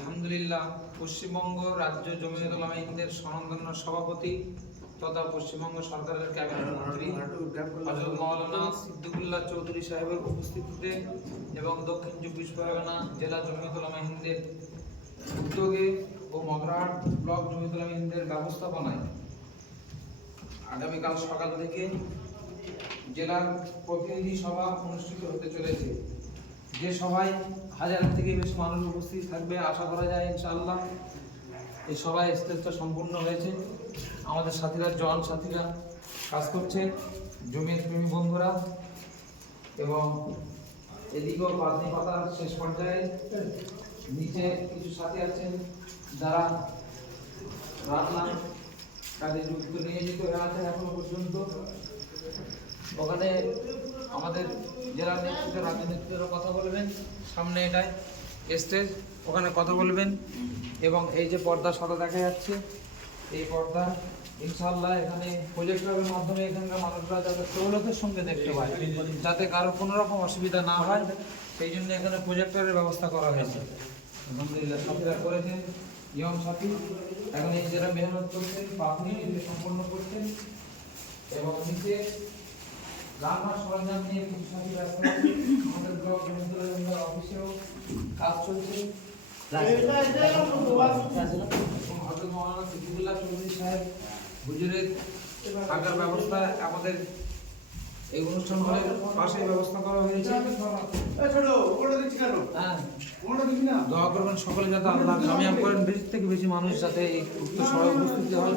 আলহামদুলিল্লাহ, পশ্চিমবঙ্গ রাজ্য জমিয়তুল উলামা হিন্দের স্বনামধন্য সভাপতি তথা পশ্চিমবঙ্গ সরকারের ক্যাবিনেট মন্ত্রী হযরত মাওলানা সিদ্দিকুল্লাহ চৌধুরী সাহেবের উপস্থিতিতে এবং দক্ষিণ 24 পরগনা জেলা জমিয়তুল উলামা হিন্দের উদ্যোগে ও মগরাহাট ব্লক জমিয়তুল উলামা হিন্দের ব্যবস্থাপনায় আগামীকাল সকাল থেকে জেলার প্রতিনিধি সভা অনুষ্ঠিত হতে চলেছে। যে সভায় 1000 থেকে বেশি মানুষ উপস্থিত থাকবে আশা করা যায় ইনশাআল্লাহ। এই সভায় স্টেজটা সম্পূর্ণ হয়েছে। আমাদের সাথীরা জওয়ান সাথীরা কাজ করছে, জমিয়ত প্রেমী বন্ধুরা, এবং এদিকেও পাতনি পাতার শেষ পর্যায়ে নিচে কিছু সাথী আছেন যারা রান্না কাজে যুক্ত নিয়োজিত হয়ে আছেন এখনো পর্যন্ত। ওখানে আমাদের জেলার নেতৃত্ব, রাজ্য নেতৃত্বেরও কথা বলবেন, সামনে এটাই স্টেজ, ওখানে কথা বলবেন। এবং এই যে পর্দা সাদা দেখা যাচ্ছে, এই পর্দা ইনশাআল্লাহ এখানে প্রজেক্টরের মাধ্যমে এখানকার মানুষরা যাতে সৌলভের সঙ্গে দেখতে পায়, যাতে কারো কোনো রকম অসুবিধা না হয়, সেই জন্য এখানে প্রজেক্টরের ব্যবস্থা করা হয়েছে। আলহামদুলিল্লাহ সাথীরা করেছেন, ইয়ং সাথী এখন এই যারা মেহনত করছেন আপনি সম্পন্ন করছেন, এবং নিচে রান্নার সরঞ্জাম নিয়ে কিছু সাথী ব্যস্ত আছে। আমাদের ব্লক অফিসেও কাজ চলছে। হযরত মাওলানা সিদ্দিকুল্লাহ চৌধুরী সাহেব হুজুরের থাকার ব্যবস্থা আমাদের এই অনুষ্ঠান হলের পাশে ব্যবস্থা করা হয়েছে। দোয়া করবেন সকলে যাতে আল্লাহ কামিয়াব করেন, বেশি থেকে বেশি মানুষ যাতে এই উক্ত সভায় উপস্থিত হয়,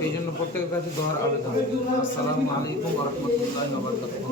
সেই জন্য প্রত্যেকের কাছে দোয়ার আবেদন। আসসালামু আলাইকুম ওয়া রাহমাতুল্লাহি ওয়া বারাকাতুহু।